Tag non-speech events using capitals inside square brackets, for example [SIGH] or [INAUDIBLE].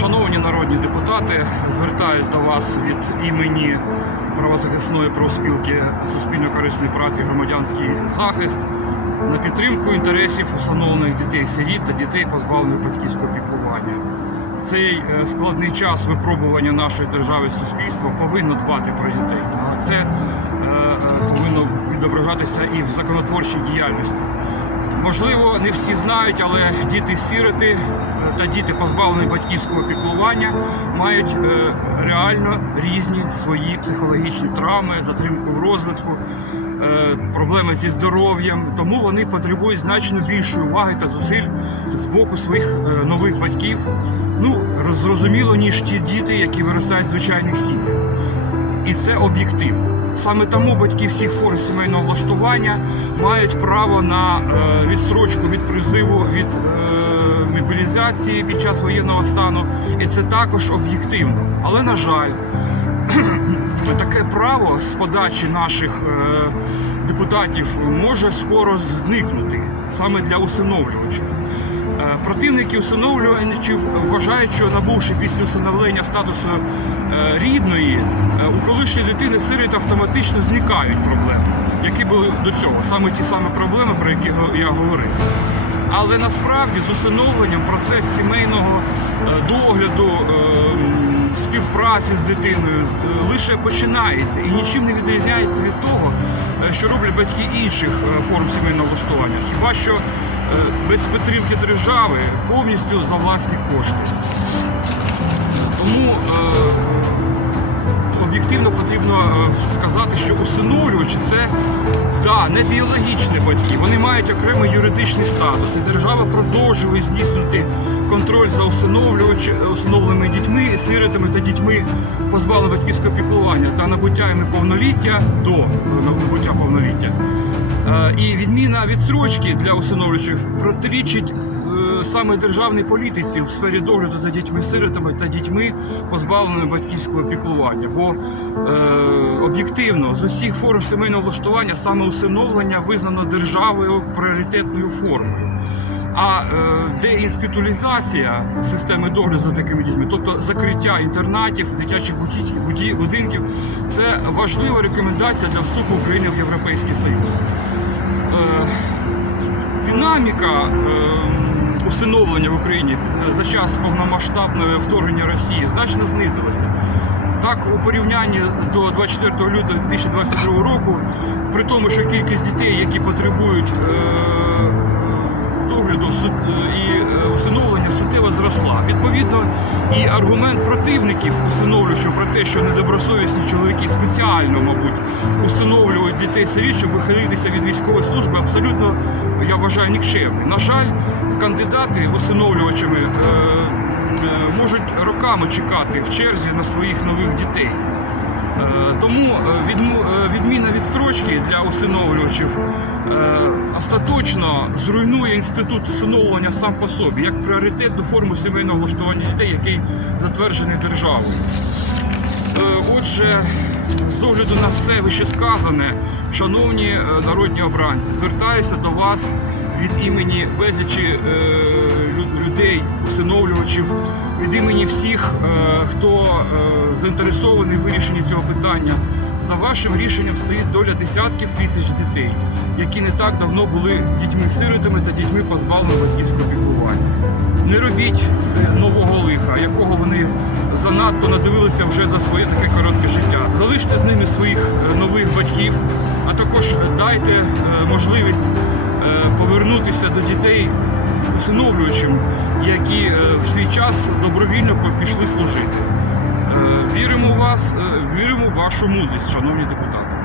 Шановні народні депутати, звертаюсь до вас від імені правозахисної профспілки суспільно-корисної праці громадянський захист на підтримку інтересів усиновлених дітей-сиріт та дітей, позбавлених батьківського піклування. Цей е, складний час випробування нашої держави суспільства повинно дбати про дітей, це е, е, повинно відображатися і в законотворчій діяльності. Можливо, не всі знають, але діти-сіроти е, та діти, позбавлені батьківського піклування, мають е, реально різні свої психологічні травми, затримку в розвитку, е, проблеми зі здоров'ям. Тому вони потребують значно більшої уваги та зусиль з боку своїх нових батьків. Ну, роз- зрозуміло, ніж ті діти, які виростають в звичайних сім'ях. І це об'єктивно. Саме тому батьки всіх форм сімейного влаштування мають право на е, відстрочку від призиву від е, мобілізації під час воєнного стану, і це також об'єктивно. Але на жаль, [CLEARS THROAT] таке право з подачі наших е, депутатів може скоро зникнути саме для усиновлювачів. Е, Противники усиновлювачів вважають, що набувши після усиновлення статусу е, рідної, е, у колишньої дитини сиріт автоматично зникають проблеми, які були до цього, саме ті самі проблеми, про які я говорив. Але насправді з усиновленням процес сімейного догляду, співпраці з дитиною лише починається і нічим не відрізняється від того, що роблять батьки інших форм сімейного влаштування. Хіба що без підтримки держави повністю за власні кошти. Тому е, об'єктивно потрібно е, сказати, що усиновлювачі це да, не біологічні батьки. Вони мають окремий юридичний статус, і держава продовжує здійснювати контроль за усиновленими дітьми, сиротами та дітьми позбавленими батьківського піклування та набуття їми повноліття до е, набуття повноліття. Е, І відміна відстрочки для усиновлювачів протирічить е, саме державній політиці у сфері догляду за дітьми-сиротами та дітьми, позбавленими батьківського піклування. Бо е, об'єктивно з усіх форм сімейного влаштування саме усиновлення визнано державою пріоритетною формою. А е, деінституалізація системи догляду за такими дітьми, тобто закриття інтернатів, дитячих будинків, це важлива рекомендація для вступу України в Європейський Союз. Е, динаміка е, усиновлення в Україні е, за час повномасштабного вторгнення Росії значно знизилася. Так, у порівнянні до 24 лютого 2022 року, при тому, що кількість дітей, які потребують е, і е, усиновлення суттєво зросла. Відповідно, і аргумент противників усиновлювачів про те, що недобросовісні чоловіки спеціально, мабуть, усиновлюють дітей сиріт, щоб вихилитися від військової служби, абсолютно я вважаю нікчемний. На жаль, кандидати усиновлювачами е, е, можуть роками чекати в черзі на своїх нових дітей. Е, Тому е, е, відміна відстрочки для усиновлювачів остаточно зруйнує інститут усиновлення сам по собі як пріоритетну форму сімейного влаштування дітей, який затверджений державою. Отже, з огляду на все вищесказане, шановні е, народні обранці, звертаюся до вас від імені безлічі людей, усиновлювачів, від імені всіх, е, хто е, заінтересований в вирішенні цього питання. За вашим рішенням стоїть доля десятків тисяч дітей, які не так давно були дітьми-сиротами та дітьми позбавленими батьківського піклування. Не робіть е, нового лиха, якого вони занадто надивилися вже за своє таке коротке життя. Залиште з ними своїх нових батьків, а також дайте можливість повернутися до дітей усиновлювачим, які е, в свій час добровільно пішли служити. Е, Віримо в вас, е, віримо в вашу мудрість, шановні депутати.